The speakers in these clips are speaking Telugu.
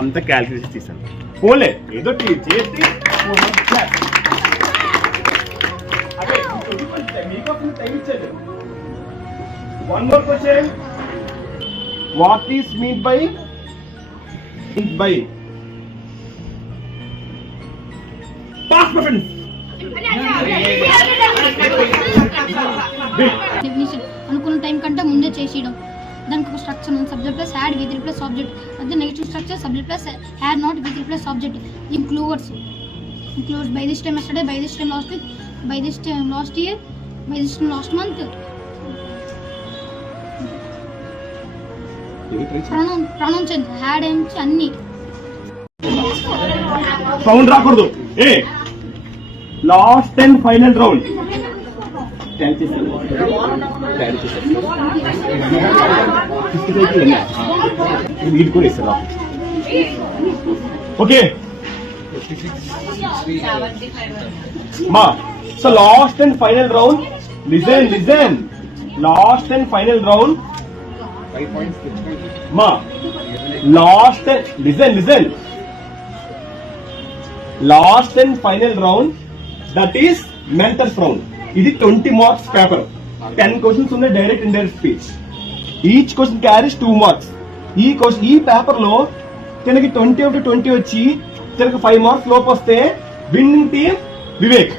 అంత క్యాల్కులేషన్ చేశాను. పోలే ఏదో చేసి one more question. What is meant by past perfect? Definition అనుకున్న టైం కంటే ముందే చేసేయడం. దానికి ఒక స్ట్రక్చర్ ఉంది. Subject plus had V three plus object. అదే negative structure subject plus had not V three plus object. Includes by this time yesterday, by this time last week, by this time last year, by this time last month. Pronunciation had నుంచి అన్ని సౌండ్ రాకూడదు. A last and final round okay మా. So last and final round. Listen last and final round మా. Last listen last and final round that is mentors round. ఇది 20 మార్క్స్ పేపర్. 10 క్వశ్చన్స్ ఉన్నాయి direct indirect speech. Each question carries 2 marks. ఈ పేపర్ లో తనకి 20 వచ్చి తనకి 5 మార్క్స్ లోపు వస్తే విన్నింగ్ టీమ్ వివేక్.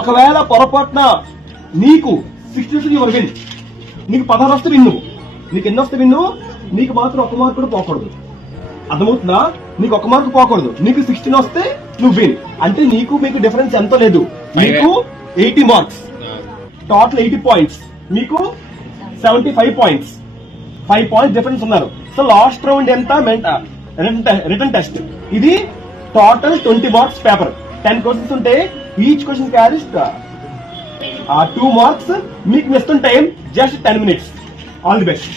ఒకవేళ పొరపాటున నీకు 60 యువర్ విన్, నీకు 16 వస్తే విన్ను, నీకు ఎన్ని వస్తే విన్ను, నీకు మాత్రం 1 మార్క్ కూడా పోకూడదు. అర్థమవుతుందా? నీకు 1 మార్క్ పోకూడదు. నీకు 16 వస్తే నువ్వు విన్. అంటే నీకు మీకు డిఫరెన్స్ ఎంతో లేదు. నీకు 80 మార్క్స్, టోటల్ 80 పాయింట్స్, మీకు 75 పాయింట్స్, 5 పాయింట్స్ డిఫరెన్స్ ఉన్నారు. సో లాస్ట్ రౌండ్ ఎంత? Return test. ఇది టోటల్ 20 మార్క్స్ పేపర్. 10 క్వశ్చన్స్ ఉంటే ఈచ్ క్వశ్చన్ క్యారీస్ 2 మార్క్స్. మీకు మిస్తున్న time just 10 minutes. All the best.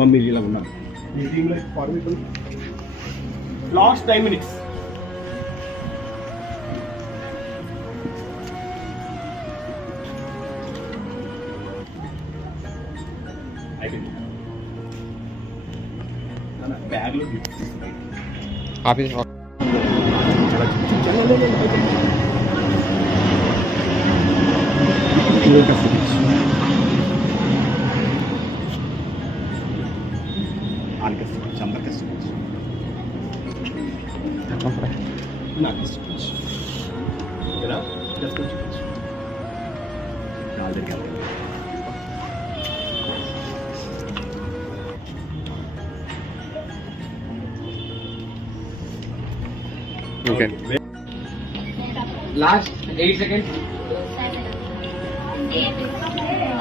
Mummy ఇలా ఉన్నారు. మీ టీంలో ఫార్మేషన్ లాస్ట్ 9 minutes. బ్యాగ్ లో ఆఫీస్ Okay. Last 8 seconds.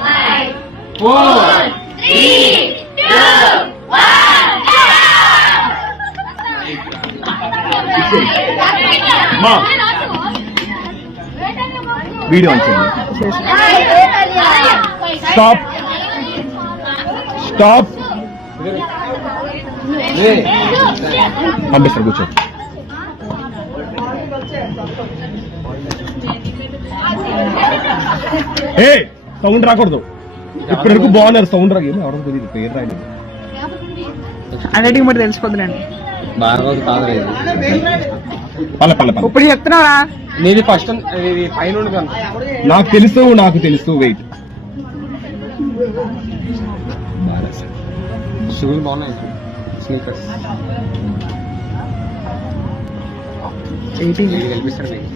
5, 4, 3, 2, 1. మా వీడియో ఆన్ చేయండి. స్టాప్. పంపిస్తారు కూర్చో. ఏ సౌండ్ రాకూడదు. ఇప్పటి వరకు బాగున్నారు. సౌండ్ రాదు. ఎవరో తెలియదు పేరు రాయలేదు. అన్నిటికీ మరి తెలిసిపోతుందండి. ఇప్పుడు చెప్తున్నారా? నీది ఫస్ట్ పైన నాకు తెలుసు. వెయిట్. షూస్ బాగున్నాయి. స్నీకర్స్ 18 కల్పిస్తాడు మీకు.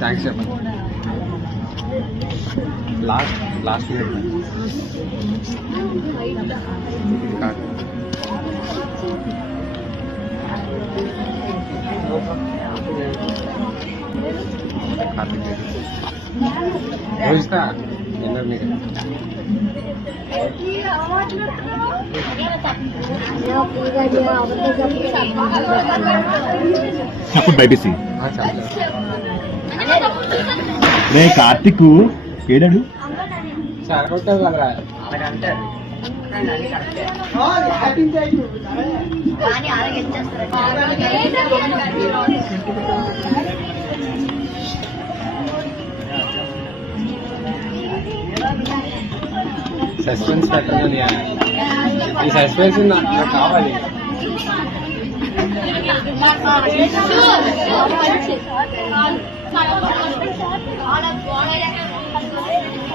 థ్యాంక్స్ చెప్పండి. లాస్ట్ మినిట్ రోజిస్తా ఎన్నర్ మీరు బైబీసీ రే కార్తిక్ ఏడాడు సార్ కొట్టావు కదా సస్పెన్స్ పెట్టాలి ఈ సస్పెన్స్ నాకు కావాలి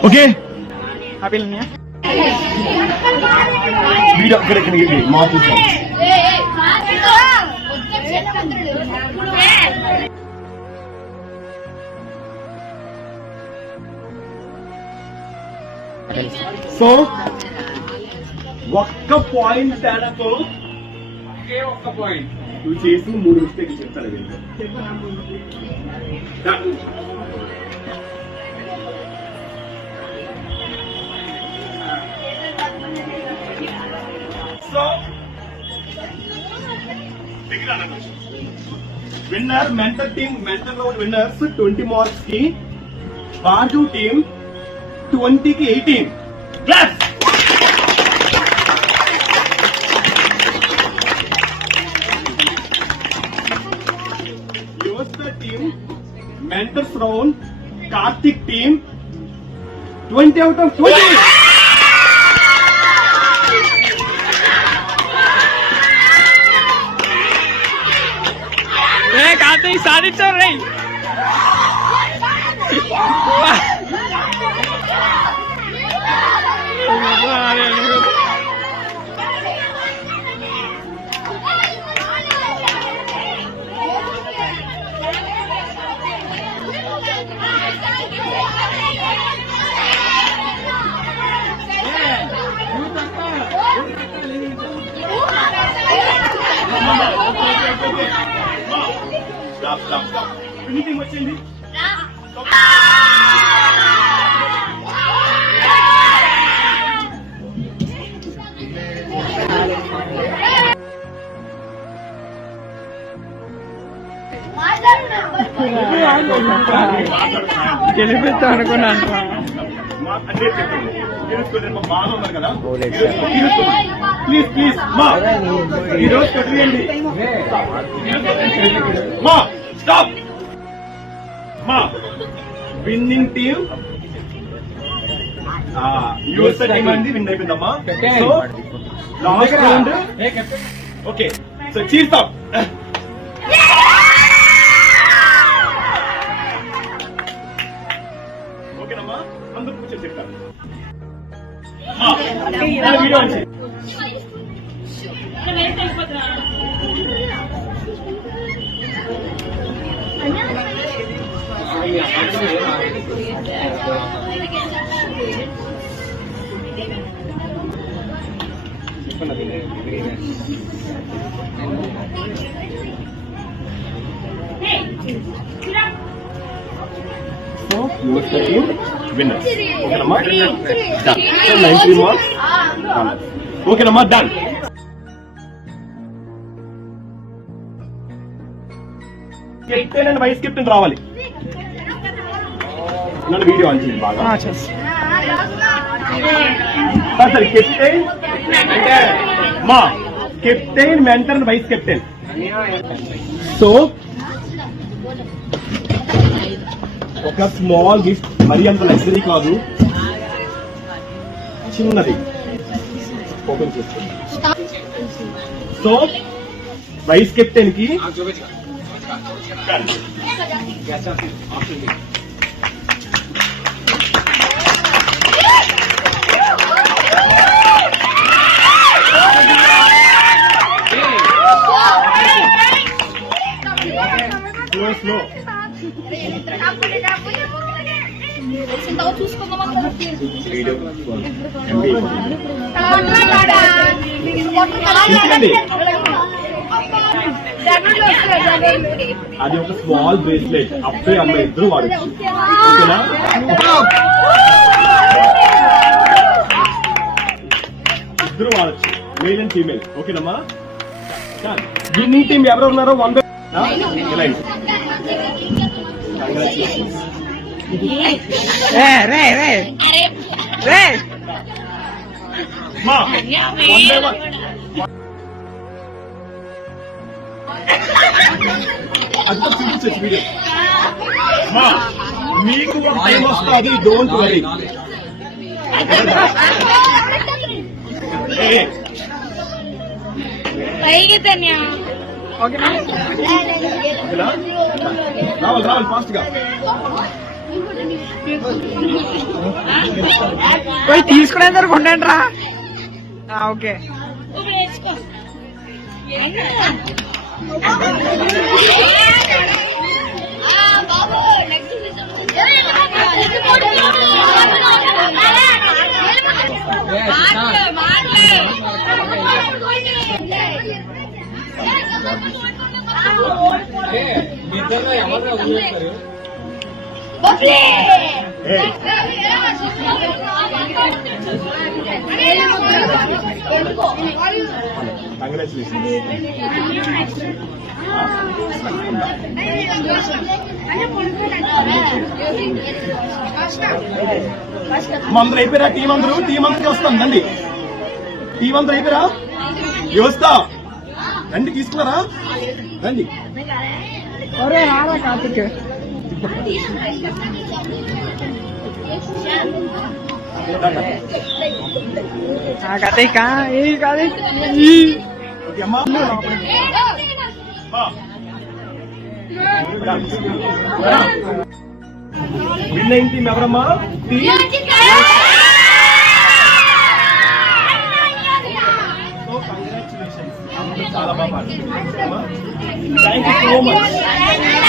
ఓకే హ్యాపీ న్యూ వీడియో ఇక్కడ మార్క్స్ సో ఒక్క పాయింట్ తేడాతో ఒకే ఒక్క పాయింట్ నువ్వు చేసిన 3 మిస్టేక్ చెప్తాను వీళ్ళు. So winner mental team mental round winners 20 marks కి, రాజు టీమ్ 20 కి 18. Class. Team mentors round Karthik team 20 out of 20. Karthik సాధించారు రే స్టాప్. ఫినిషింగ్ వచ్చింది. గెలిపిస్తా అనుకున్నాను బాగా ఉన్నారు కదా, ప్లీజ్ మా ఈరోజు కొట్టియండి మా. స్టాప్ మా. విన్నింగ్ టీమ్ యూఎస్ టీమ్ అండి విన్ అయిపోయిందమ్మా. So last round. Okay so cheer stop. ఓకేనమ్మా అందరూ కూర్చొని చెప్తారు. వీడియో వచ్చి సో యూఎస్ టీమ్ విన్నర్. ఓకేనమ్మా 90 మార్క్స్. ఓకేనమ్మా done. Captain and vice captain రావాలి. నన్ను వీడియో ఆన్ చేయండి బాగా. సరే కెప్టెన్ మా captain mentor and vice captain. So ఒక స్మాల్ గిఫ్ట్, మరి అంత లగ్జరీ కాదు, చిన్నది ఓపెన్ చేస్తాం. సో వైస్ కెప్టెన్ కి స్లో వీడియో అది ఒక స్మాల్ బ్రేస్లెట్, అబ్బాయి అమ్మాయి ఇద్దరు వాడచ్చు. ఓకేనా? ఇద్దరు వాడచ్చు, మేల్ అండ్ ఫీమేల్. ఓకేనమ్మా? విన్నింగ్ టీమ్ ఎవరు ఉన్నారో 1 by రే మా 1 by 1. అంతా చూపించచ్చు వీడియో. మా మీకు ఒక టైం వస్తుంది, డోంట్ వరీ. ఓకేనా రావాలి ఫాస్ట్ గా. పోయి తీసుకునే జరుగుండండి రా. ఓకే ఇద్దరు ఎవరు వదిలేస్తారు? అందరూ అయిపోయారా? టీం అందరికి వస్తాం రండి. టీం అందరూ అయిపోయారా? వస్తా రండి, తీసుకున్నారా? రండి. ఒరే రారా కార్తిక్. కార్తిక్ ఏ కార్తిక్ ఓకే అమ్మా. విన్ అయిన టీం ఎవరమ్మా? చాలా బాగా థ్యాంక్ యూ సో మచ్.